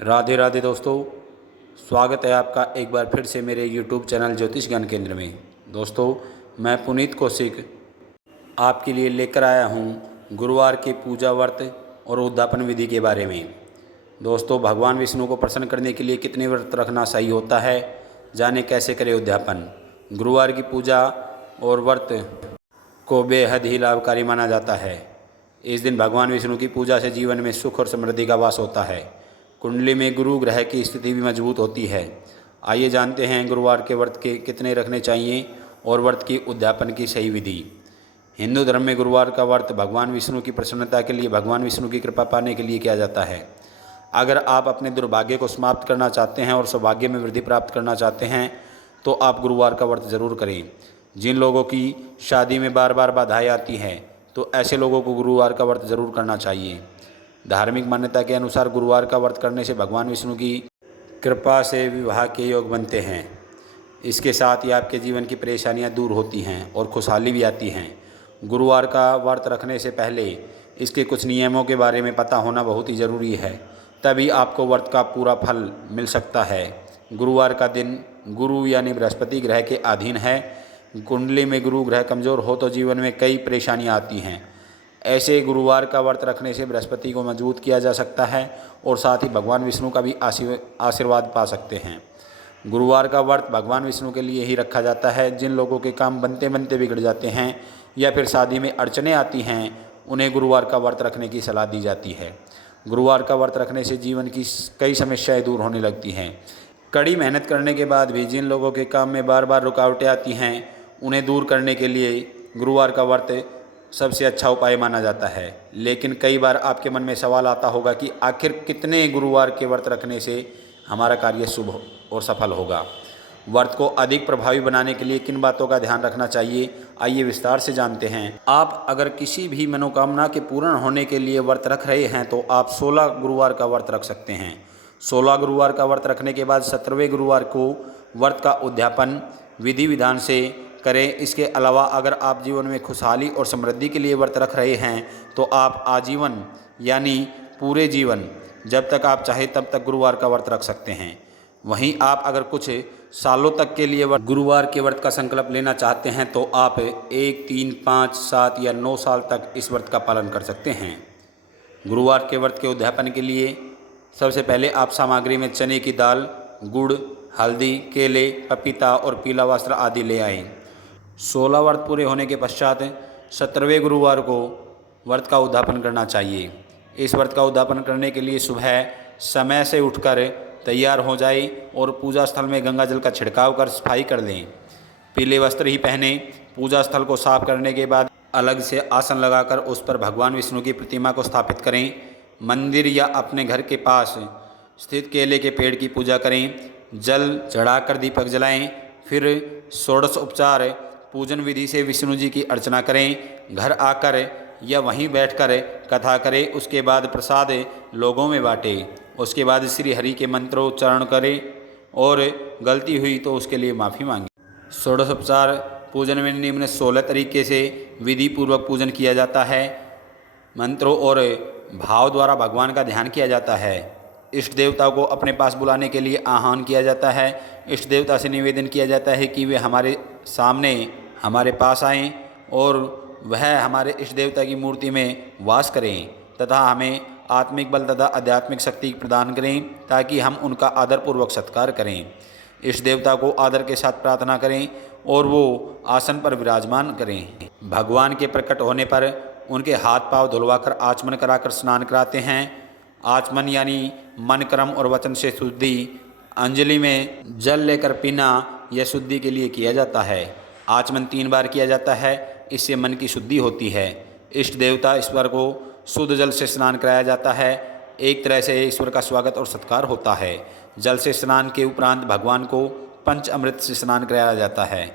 राधे राधे दोस्तों, स्वागत है आपका एक बार फिर से मेरे YouTube चैनल ज्योतिष ज्ञान केंद्र में। दोस्तों, मैं पुनीत कौशिक आपके लिए लेकर आया हूँ गुरुवार के पूजा व्रत और उद्यापन विधि के बारे में। दोस्तों, भगवान विष्णु को प्रसन्न करने के लिए कितने व्रत रखना सही होता है, जाने कैसे करें उद्यापन। गुरुवार की पूजा और व्रत को बेहद ही लाभकारी माना जाता है। इस दिन भगवान विष्णु की पूजा से जीवन में सुख और समृद्धि का वास होता है। कुंडली में गुरु ग्रह की स्थिति भी मजबूत होती है। आइए जानते हैं गुरुवार के व्रत के कितने रखने चाहिए और व्रत की उद्यापन की सही विधि। हिंदू धर्म में गुरुवार का व्रत भगवान विष्णु की प्रसन्नता के लिए, भगवान विष्णु की कृपा पाने के लिए किया जाता है। अगर आप अपने दुर्भाग्य को समाप्त करना चाहते हैं और सौभाग्य में वृद्धि प्राप्त करना चाहते हैं तो आप गुरुवार का व्रत जरूर करें। जिन लोगों की शादी में बार बार बाधाएं आती हैं तो ऐसे लोगों को गुरुवार का व्रत जरूर करना चाहिए। धार्मिक मान्यता के अनुसार गुरुवार का व्रत करने से भगवान विष्णु की कृपा से विवाह के योग बनते हैं। इसके साथ ही आपके जीवन की परेशानियां दूर होती हैं और खुशहाली भी आती हैं। गुरुवार का व्रत रखने से पहले इसके कुछ नियमों के बारे में पता होना बहुत ही ज़रूरी है, तभी आपको व्रत का पूरा फल मिल सकता है। गुरुवार का दिन गुरु यानी बृहस्पति ग्रह के अधीन है। कुंडली में गुरु ग्रह कमज़ोर हो तो जीवन में कई परेशानियां आती हैं। ऐसे गुरुवार का व्रत रखने से बृहस्पति को मजबूत किया जा सकता है और साथ ही भगवान विष्णु का भी आशीर्वाद पा सकते हैं। गुरुवार का व्रत भगवान विष्णु के लिए ही रखा जाता है। जिन लोगों के काम बनते बनते बिगड़ जाते हैं या फिर शादी में अड़चनें आती हैं, उन्हें गुरुवार का व्रत रखने की सलाह दी जाती है। गुरुवार का व्रत रखने से जीवन की कई समस्याएं दूर होने लगती हैं। कड़ी मेहनत करने के बाद भी जिन लोगों के काम में बार बार रुकावटें आती हैं, उन्हें दूर करने के लिए गुरुवार का व्रत सबसे अच्छा उपाय माना जाता है। लेकिन कई बार आपके मन में सवाल आता होगा कि आखिर कितने गुरुवार के व्रत रखने से हमारा कार्य शुभ और सफल होगा। व्रत को अधिक प्रभावी बनाने के लिए किन बातों का ध्यान रखना चाहिए, आइए विस्तार से जानते हैं। आप अगर किसी भी मनोकामना के पूर्ण होने के लिए व्रत रख रहे हैं तो आप 16 गुरुवार का व्रत रख सकते हैं। 16 गुरुवार का व्रत रखने के बाद 17वें गुरुवार को व्रत का उद्यापन विधि विधान से करें। इसके अलावा अगर आप जीवन में खुशहाली और समृद्धि के लिए व्रत रख रहे हैं तो आप आजीवन यानी पूरे जीवन जब तक आप चाहे तब तक गुरुवार का व्रत रख सकते हैं। वहीं आप अगर कुछ सालों तक के लिए गुरुवार के व्रत का संकल्प लेना चाहते हैं तो आप 1, 3, 5, 7 या 9 साल तक इस व्रत का पालन कर सकते हैं। गुरुवार के व्रत के उद्यापन के लिए सबसे पहले आप सामग्री में चने की दाल, गुड़, हल्दी, केले, पपीता और पीला वस्त्र आदि ले आएँ। 16 व्रत पूरे होने के पश्चात 17वें गुरुवार को व्रत का उद्यापन करना चाहिए। इस व्रत का उद्यापन करने के लिए सुबह समय से उठकर तैयार हो जाए और पूजा स्थल में गंगा जल का छिड़काव कर सफाई कर लें। पीले वस्त्र ही पहने। पूजा स्थल को साफ करने के बाद अलग से आसन लगाकर उस पर भगवान विष्णु की प्रतिमा को स्थापित करें। मंदिर या अपने घर के पास स्थित केले के पेड़ की पूजा करें। जल चढ़ाकर दीपक जलाएं। फिर षोडश उपचार पूजन विधि से विष्णु जी की अर्चना करें। घर आकर या वहीं बैठकर कथा करें। उसके बाद प्रसाद लोगों में बांटें। उसके बाद श्री हरि के मंत्रोच्चारण करें और गलती हुई तो उसके लिए माफ़ी मांगें। षोडशोपचार पूजन में निम्न 16 तरीके से विधि पूर्वक पूजन किया जाता है। मंत्रों और भाव द्वारा भगवान का ध्यान किया जाता है। इष्ट देवता को अपने पास बुलाने के लिए आह्वान किया जाता है। इष्ट देवता से निवेदन किया जाता है कि वे हमारे सामने हमारे पास आएं और वह हमारे इष्ट देवता की मूर्ति में वास करें तथा हमें आत्मिक बल तथा आध्यात्मिक शक्ति प्रदान करें ताकि हम उनका आदरपूर्वक सत्कार करें। इष्ट देवता को आदर के साथ प्रार्थना करें और वो आसन पर विराजमान करें। भगवान के प्रकट होने पर उनके हाथ पांव धुलवाकर आचमन कराकर स्नान कराते हैं। आचमन यानी मन, कर्म और वचन से शुद्धि। अंजलि में जल लेकर पीना यह शुद्धि के लिए किया जाता है। आचमन 3 बार किया जाता है, इससे मन की शुद्धि होती है। इष्ट देवता ईश्वर को शुद्ध जल से स्नान कराया जाता है। एक तरह से ईश्वर का स्वागत और सत्कार होता है। जल से स्नान के उपरांत भगवान को पंच अमृत से स्नान कराया जाता है।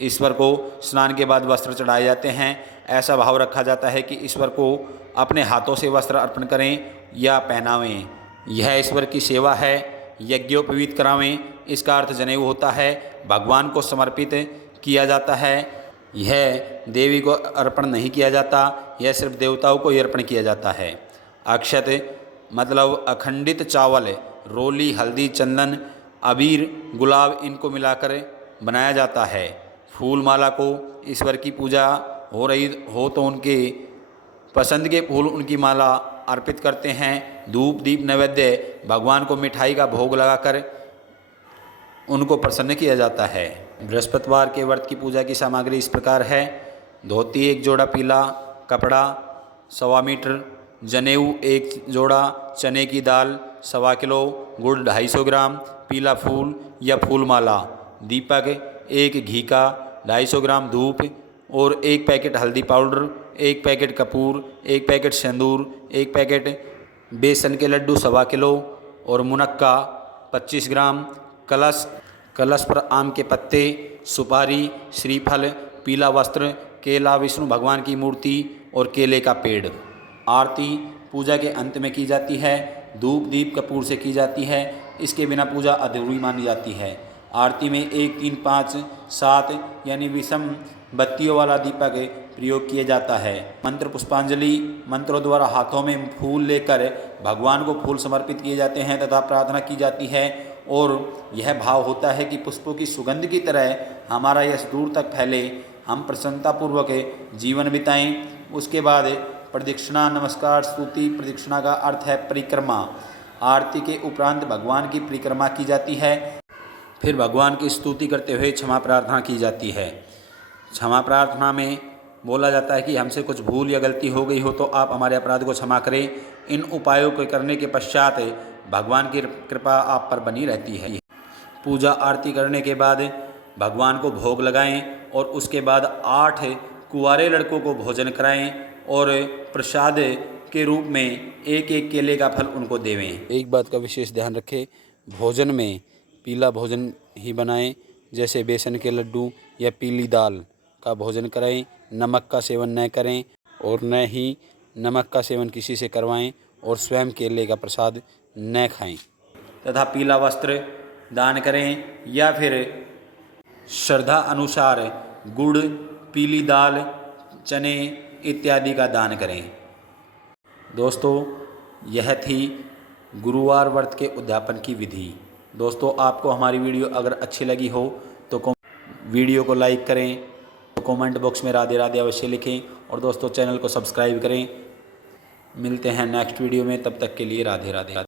ईश्वर को स्नान के बाद वस्त्र चढ़ाए जाते हैं। ऐसा भाव रखा जाता है कि ईश्वर को अपने हाथों से वस्त्र अर्पण करें या पहनावें। यह ईश्वर की सेवा है। यज्ञोपवीत करावें, इसका अर्थ जनेऊ होता है। भगवान को समर्पित किया जाता है। यह देवी को अर्पण नहीं किया जाता, यह सिर्फ देवताओं को ही अर्पण किया जाता है। अक्षत मतलब अखंडित चावल रोली, हल्दी, चंदन, अबीर, गुलाब इनको मिलाकर बनाया जाता है। फूल माला को ईश्वर की पूजा हो रही हो तो उनके पसंद के फूल उनकी माला अर्पित करते हैं। धूप दीप नैवेद्य भगवान को मिठाई का भोग लगाकर उनको प्रसन्न किया जाता है। बृहस्पतिवार के व्रत की पूजा की सामग्री इस प्रकार है। धोती 1 जोड़ा पीला, कपड़ा 1.25 मीटर, जनेऊ 1 जोड़ा, चने की दाल 1.25 किलो, गुड़ 250 ग्राम, पीला फूल या फूल माला, दीपक 1 घी का, 250 ग्राम धूप और 1 पैकेट हल्दी पाउडर, 1 पैकेट कपूर, 1 पैकेट सिंदूर, 1 पैकेट बेसन के लड्डू 1.25 किलो और मुनक्का 25 ग्राम, कलश पर आम के पत्ते, सुपारी, श्रीफल, पीला वस्त्र, केला, विष्णु भगवान की मूर्ति और केले का पेड़। आरती पूजा के अंत में की जाती है। धूप दीप कपूर से की जाती है। इसके बिना पूजा अधूरी मानी जाती है। आरती में 1, 3, 5, 7 यानी विषम बत्तियों वाला दीपक प्रयोग किया जाता है। मंत्र पुष्पांजलि मंत्रों द्वारा हाथों में फूल लेकर भगवान को फूल समर्पित किए जाते हैं तथा प्रार्थना की जाती है और यह भाव होता है कि पुष्पों की सुगंध की तरह हमारा यश दूर तक फैले, हम प्रसन्नतापूर्वक जीवन बिताएं। उसके बाद प्रदक्षिणा, नमस्कार, स्तुति। प्रदक्षिणा का अर्थ है परिक्रमा। आरती के उपरांत भगवान की परिक्रमा की जाती है। फिर भगवान की स्तुति करते हुए क्षमा प्रार्थना की जाती है। क्षमा प्रार्थना में बोला जाता है कि हमसे कुछ भूल या गलती हो गई हो तो आप हमारे अपराध को क्षमा करें। इन उपायों को करने के पश्चात भगवान की कृपा आप पर बनी रहती है। पूजा आरती करने के बाद भगवान को भोग लगाएं और उसके बाद 8 कुंवारे लड़कों को भोजन कराएं और प्रसाद के रूप में 1-1 केले का फल उनको देवें। एक बात का विशेष ध्यान रखें, भोजन में पीला भोजन ही बनाएं, जैसे बेसन के लड्डू या पीली दाल का भोजन कराएं। नमक का सेवन न करें और न ही नमक का सेवन किसी से करवाएं और स्वयं केले का प्रसाद न खाएं तथा पीला वस्त्र दान करें या फिर श्रद्धा अनुसार गुड़, पीली दाल, चने इत्यादि का दान करें। दोस्तों, यह थी गुरुवार व्रत के उद्यापन की विधि। दोस्तों, आपको हमारी वीडियो अगर अच्छी लगी हो तो वीडियो को लाइक करें, तो कमेंट बॉक्स में राधे राधे अवश्य लिखें और दोस्तों चैनल को सब्सक्राइब करें। मिलते हैं नेक्स्ट वीडियो में, तब तक के लिए राधे राधे।